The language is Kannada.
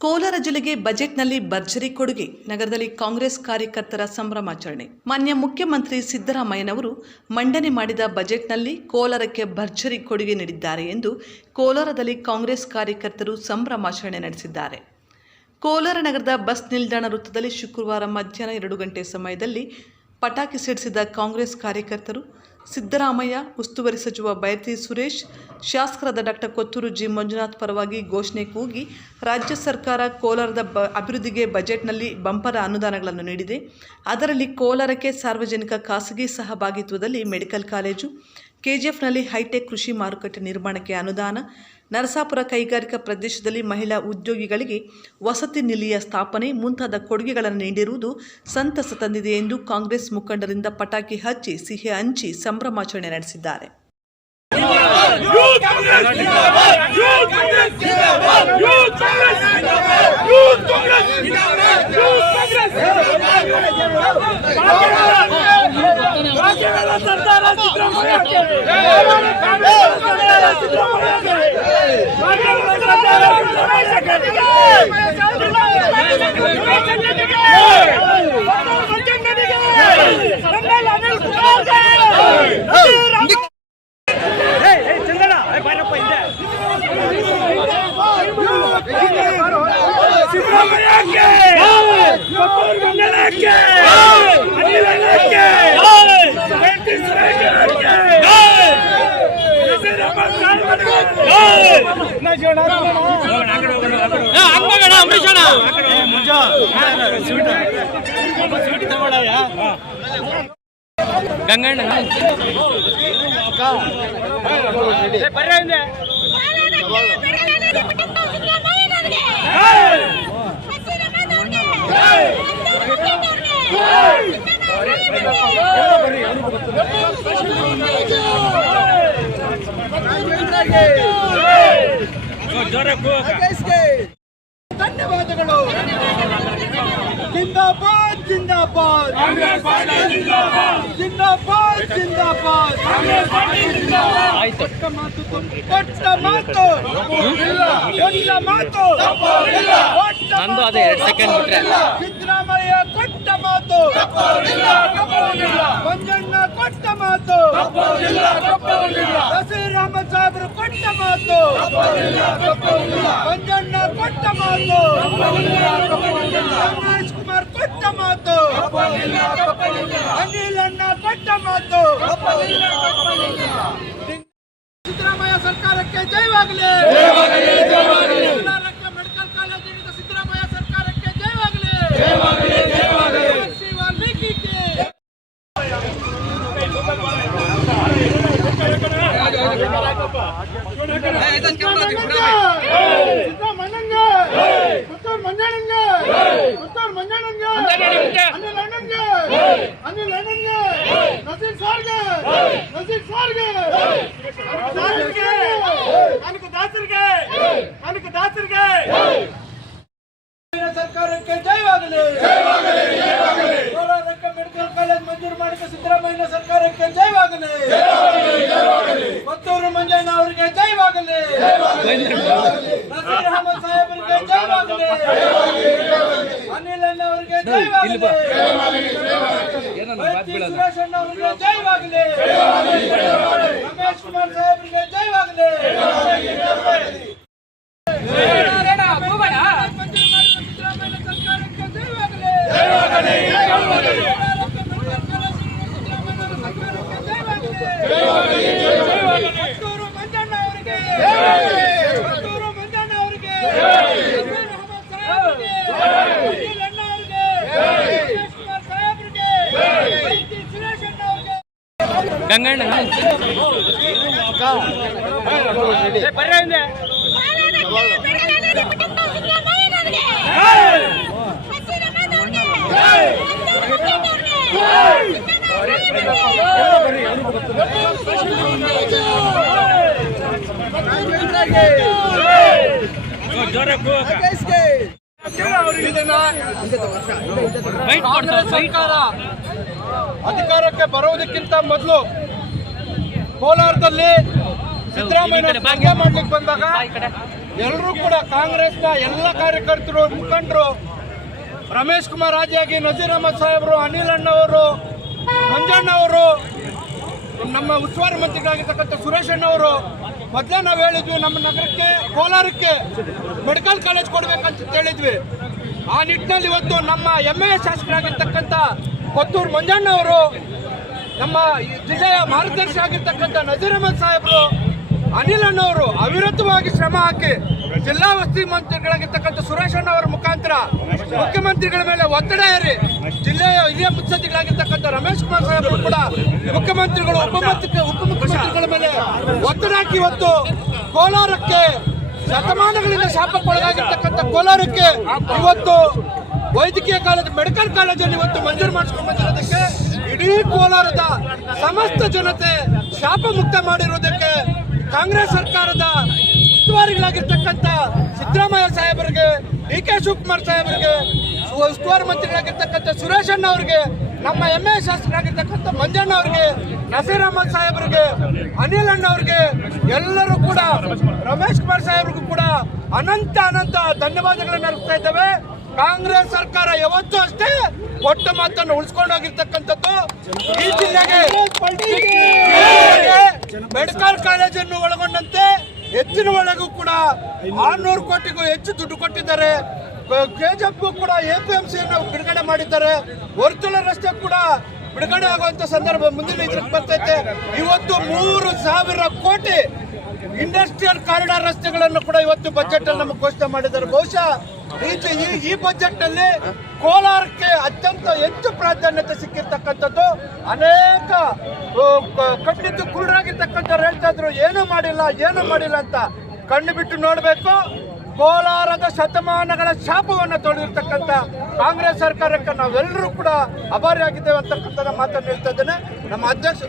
ಕೋಲಾರ ಜಿಲ್ಲೆಗೆ ಬಜೆಟ್ನಲ್ಲಿ ಭರ್ಜರಿ ಕೊಡುಗೆ, ನಗರದಲ್ಲಿ ಕಾಂಗ್ರೆಸ್ ಕಾರ್ಯಕರ್ತರ ಸಂಭ್ರಮಾಚರಣೆ ಮಾನ್ಯ ಮುಖ್ಯಮಂತ್ರಿ ಸಿದ್ದರಾಮಯ್ಯನವರು ಮಂಡನೆ ಮಾಡಿದ ಬಜೆಟ್ನಲ್ಲಿ ಕೋಲಾರಕ್ಕೆ ಭರ್ಜರಿ ಕೊಡುಗೆ ನೀಡಿದ್ದಾರೆ ಎಂದು ಕೋಲಾರದಲ್ಲಿ ಕಾಂಗ್ರೆಸ್ ಕಾರ್ಯಕರ್ತರು ಸಂಭ್ರಮಾಚರಣೆ ನಡೆಸಿದ್ದಾರೆ. ಕೋಲಾರ ನಗರದ ಬಸ್ ನಿಲ್ದಾಣ ವೃತ್ತದಲ್ಲಿ ಶುಕ್ರವಾರ ಮಧ್ಯಾಹ್ನ ಎರಡು ಗಂಟೆ ಸಮಯದಲ್ಲಿ ಪಟಾಕಿ ಸಿಡಿಸಿದ ಕಾಂಗ್ರೆಸ್ ಕಾರ್ಯಕರ್ತರು ಸಿದ್ದರಾಮಯ್ಯ, ಉಸ್ತುವಾರಿ ಸಚಿವ ಬೈರತಿ ಸುರೇಶ್, ಶಾಸಕರಾದ ಡಾಕ್ಟರ್ ಕೊತ್ತೂರು ಜಿ. ಮಂಜುನಾಥ್ ಪರವಾಗಿ ಘೋಷಣೆ ಕೂಗಿ ರಾಜ್ಯ ಸರ್ಕಾರ ಕೋಲಾರದ ಬ ಅಭಿವೃದ್ಧಿಗೆ ಬಜೆಟ್ನಲ್ಲಿ ಬಂಪರ ಅನುದಾನಗಳನ್ನು ನೀಡಿದೆ. ಅದರಲ್ಲಿ ಕೋಲಾರಕ್ಕೆ ಸಾರ್ವಜನಿಕ ಖಾಸಗಿ ಸಹಭಾಗಿತ್ವದಲ್ಲಿ ಮೆಡಿಕಲ್ ಕಾಲೇಜು ಕೆಜಿಎಫ್ನಲ್ಲಿ ಹೈಟೆಕ್ ಕೃಷಿ ಮಾರುಕಟ್ಟೆ ನಿರ್ಮಾಣಕ್ಕೆ ಅನುದಾನ, ನರಸಾಪುರ ಕೈಗಾರಿಕಾ ಪ್ರದೇಶದಲ್ಲಿ ಮಹಿಳಾ ಉದ್ಯೋಗಿಗಳಿಗೆ ವಸತಿ ನಿಲಯ ಸ್ಥಾಪನೆ ಮುಂತಾದ ಕೊಡುಗೆಗಳನ್ನು ನೀಡಿರುವುದು ಸಂತಸ ತಂದಿದೆ ಎಂದು ಕಾಂಗ್ರೆಸ್ ಮುಖಂಡರಿಂದ ಪಟಾಕಿ ಹಚ್ಚಿ, ಸಿಹಿ ಹಂಚಿ ಸಂಭ್ರಮಾಚರಣೆ ನಡೆಸಿದ್ದಾರೆ. Hey! ಮಂಗಲಕ್ಕೆ ಗಂಗಣ್ಣ ವೆಂಕಟೇಶ್ವರ ಸುರೇಶಕ್ಕೆ ಸಿದ್ದರಾಮಯ್ಯ ಹಂಗಬೇಡ ಅಂಬರೀಷ್ ಅಣ್ಣ ಗಂಗಣ್ಣ ಧನ್ಯವಾದಗಳು ಜಿಂದಾಬಾದ್ ಜಿಂದಾಬಾದ್ ಜಿಂದಾಬಾದ್ ಜಿಂದಾಬಾದ್ ಕೊಟ್ಟ ಮಾತು ಕೊಟ್ಟ ಮಾತು ಕೊಟ್ಟ ಮಾತು ನಂದು ಅದೇ ಸೆಕೆಂಡ್ ಬಿಟ್ರೆ. ಸಿದ್ದರಾಮಯ್ಯ ಕೊಟ್ಟ ಮಾತು. ಮಂಜಣ್ಣ ಕೊಟ್ಟ ಮಾತು. ಬಸೀರಾಮ ಸಾಹೇಬರು ಕೊಟ್ಟ ಮಾತು. ಮಂಜಣ್ಣ ಕೊಟ್ಟ ಮಾತು. ರಮೇಶ್ ಕುಮಾರ್ ಕೊಟ್ಟ ಮಾತು. ಅನಿಲ್ ಅಣ್ಣ ಕೊಟ್ಟ ಮಾತು. ಸಿದ್ದರಾಮಯ್ಯ ಸರ್ಕಾರಕ್ಕೆ ಜಯವಾಗಲಿ. ಸಾರ್ಗೆ ದಾಸರಿಗೆ ಕನಕ ದಾಸರಿಗೆ ಅವರಿಗೆ ಜಯವಾಗಲಿ. ವೈದ್ಯ ಸುರೇಶ್ ಅಣ್ಣ ಅವರಿಗೆ ಜೈವಾಗಲಿ ರಮೇಶ್ ಕುಮಾರ್ ಸಾಹೇಬರಿಗೆ ಕೊಟ್ಟೂರು ಮಂಜಣ್ಣ ಅವರಿಗೆ. ಮಂಜಣ್ಣ ಅವರಿಗೆ. ಗಂಗಣ್ಣ ಬೈಟ್ ಕೊಡ್ತಾರೆ ಬೈಟ್ ಅಧಿಕಾರಕ್ಕೆ ಬರೋದಕ್ಕಿಂತ ಮೊದಲು ಕೋಲಾರದಲ್ಲಿ ಸಿದ್ದರಾಮಯ್ಯ ಭಾಗ್ಯ ಮಾಡ್ಲಿಕ್ಕೆ ಬಂದಾಗ ಎಲ್ಲರೂ ಕೂಡ ಕಾಂಗ್ರೆಸ್ನ ಎಲ್ಲ ಕಾರ್ಯಕರ್ತರು, ಮುಖಂಡರು, ರಮೇಶ್ ಕುಮಾರ್ ರಾಜಿಯಾಗಿ, ನಜೀರ್ ಅಹಮದ್ ಸಾಹೇಬರು, ಅನಿಲ್ ಅಣ್ಣವರು ಮಂಜಣ್ಣವರು ನಮ್ಮ ಉಸ್ತುವಾರಿ ಮಂತ್ರಿಗಳಾಗಿರ್ತಕ್ಕಂಥ ಸುರೇಶ್ ಅಣ್ಣವರು ಮೊದಲೇ ನಾವು ಹೇಳಿದ್ವಿ ನಮ್ಮ ನಗರಕ್ಕೆ, ಕೋಲಾರಕ್ಕೆ ಮೆಡಿಕಲ್ ಕಾಲೇಜ್ ಕೊಡ್ಬೇಕಂತ ಹೇಳಿದ್ವಿ. ಆ ನಿಟ್ಟಿನಲ್ಲಿ ಇವತ್ತು ನಮ್ಮ ಎಂ ಎ ಶಾಸಕರಾಗಿರ್ತಕ್ಕಂಥ ಕೊತ್ತೂರು ಮಂಜಣ್ಣ ಅವರು ನಮ್ಮ ಜಿಲ್ಲೆಯ ಮಾರ್ಗದರ್ಶಿ ಆಗಿರ್ತಕ್ಕಂಥ ನಜೀರ್ ಅಹಮದ್ ಸಾಹೇಬರು, ಅನಿಲ್ ಅಣ್ಣವರು ಅವಿರತವಾಗಿ ಶ್ರಮ ಹಾಕಿ ಜಿಲ್ಲಾ ವಸತಿ ಮಂತ್ರಿಗಳಾಗಿರ್ತಕ್ಕಂಥ ಸುರೇಶ್ ಅಣ್ಣ ಅವರ ಮುಖಾಂತರ ಮುಖ್ಯಮಂತ್ರಿಗಳ ಮೇಲೆ ಒತ್ತಡ ಏರಿ ಜಿಲ್ಲೆಯ ಹಿರಿಯ ಮುತ್ಸದ್ದಿಗಳಾಗಿರ್ತಕ್ಕಂಥ ರಮೇಶ್ ಕುಮಾರ್ ಸಾಹೇಬರು ಕೂಡ ಮುಖ್ಯಮಂತ್ರಿಗಳು ಉಪಮಂತ್ರಿ ಉಪಮುಖ್ಯಮಂತ್ರಿಗಳ ಮೇಲೆ ಒತ್ತಡ ಹಾಕಿ ಇವತ್ತು ಕೋಲಾರಕ್ಕೆ ಶತಮಾನಗಳಿಂದ ಶಾಪಕ್ಕೊಳಗಾಗಿರ್ತಕ್ಕಂಥ ಕೋಲಾರಕ್ಕೆ ಇವತ್ತು ವೈದ್ಯಕೀಯ ಕಾಲೇಜ್ ಮೆಡಿಕಲ್ ಕಾಲೇಜಲ್ಲಿ ಇವತ್ತು ಮಂಜೂರು ಮಾಡಿಸ್ಕೊಂಡು ಬಂದಿರೋದಕ್ಕೆ ಇಡೀ ಕೋಲಾರದ ಸಮಸ್ತ ಜನತೆ ಶಾಪ ಮುಕ್ತ ಮಾಡಿರೋದಕ್ಕೆ ಕಾಂಗ್ರೆಸ್ ಸರ್ಕಾರದ ಉಸ್ತುವಾರಿಗಳಾಗಿರ್ತಕ್ಕಂಥ ಸಿದ್ದರಾಮಯ್ಯ ಸಾಹೇಬರಿಗೆ ಡಿ ಕೆ ಶಿವಕುಮಾರ್ ಸಾಹೇಬರಿಗೆ ಉಸ್ತುವಾರಿ ಮಂತ್ರಿಗಳಾಗಿರ್ತಕ್ಕಂಥ ಸುರೇಶ್ ಅಣ್ಣ ಅವರಿಗೆ, ನಮ್ಮ ಎ ಶಾಸಕರಾಗಿರ್ತಕ್ಕಂಥ ಮಂಜಣ್ಣ ಅವರಿಗೆ, ನಸೀರ್ ಅಹಮದ್ ಸಾಹೇಬರಿಗೆ, ಅನಿಲ್ ಅಣ್ಣ ಅವರಿಗೆ, ಎಲ್ಲರೂ ಕೂಡ, ರಮೇಶ್ ಕುಮಾರ್ ಸಾಹೇಬ್ರಿಗೂ ಕೂಡ ಅನಂತ ಅನಂತ ಧನ್ಯವಾದಗಳನ್ನು ಅರ್ಪಿಸ್ತಾ ಇದ್ದೇವೆ. ಕಾಂಗ್ರೆಸ್ ಸರ್ಕಾರ ಯಾವತ್ತೂ ಅಷ್ಟೇ ಒಟ್ಟ ಮಾತನ್ನು ಉಳಿಸ್ಕೊಂಡು ಹೋಗಿರ್ತಕ್ಕಂಥದ್ದು ಈ ಜಿಲ್ಲೆಗೆ. ಮೆಡಿಕಲ್ ಕಾಲೇಜನ್ನು ಒಳಗೊಂಡಂತೆ ಹೆಚ್ಚಿನ ಒಳಗೂ ಕೂಡ ಆರ್ನೂರು ಕೋಟಿಗೂ ಹೆಚ್ಚು ದುಡ್ಡು ಕೊಟ್ಟಿದ್ದಾರೆ. ಕೆಜೆಪ್ಗೂ ಕೂಡ ಎ ಪಿ ಎಂ ಸಿಯನ್ನು ಬಿಡುಗಡೆ ಮಾಡಿದ್ದಾರೆ. ವರ್ತುಲ ರಸ್ತೆ ಕೂಡ ಬಿಡುಗಡೆ ಆಗುವಂತ ಸಂದರ್ಭ ಮುಂದಿನ ಇದಕ್ಕೆ ಬರ್ತೈತೆ. ಇವತ್ತು ಮೂರು ಸಾವಿರ ಕೋಟಿ ಇಂಡಸ್ಟ್ರಿಯಲ್ ಕಾರಿಡಾರ್ ರಸ್ತೆಗಳನ್ನು ಕೂಡ ಇವತ್ತು ಬಜೆಟ್ ಅಲ್ಲಿ ನಮಗೆ ಘೋಷಣೆ ಮಾಡಿದ್ದಾರೆ. ಬಹುಶಃ ಈ ಬಜೆಟ್ ಅಲ್ಲಿ ಕೋಲಾರಕ್ಕೆ ಅತ್ಯಂತ ಹೆಚ್ಚು ಪ್ರಾಧಾನ್ಯತೆ ಸಿಕ್ಕಿರ್ತಕ್ಕಂಥದ್ದು ಅನೇಕ ಕಟ್ಟಿದ್ದು ಕುರುಡರಾಗಿರ್ತಕ್ಕಂಥವ್ರು ಹೇಳ್ತಾ ಇದ್ರು, ಏನು ಮಾಡಿಲ್ಲ ಏನು ಮಾಡಿಲ್ಲ ಅಂತ. ಕಣ್ಣು ಬಿಟ್ಟು ನೋಡಬೇಕು, ಕೋಲಾರದ ಶತಮಾನಗಳ ಶಾಪವನ್ನು ತೊಳೆದಿರ್ತಕ್ಕಂಥ ಕಾಂಗ್ರೆಸ್ ಸರ್ಕಾರಕ್ಕೆ ನಾವೆಲ್ಲರೂ ಕೂಡ ಅಭಾರಿಯಾಗಿದ್ದೇವೆ ಅಂತಕ್ಕಂಥ ಮಾತನ್ನು ಹೇಳ್ತಾ ಇದ್ದೇನೆ. ನಮ್ಮ ಅಧ್ಯಕ್ಷ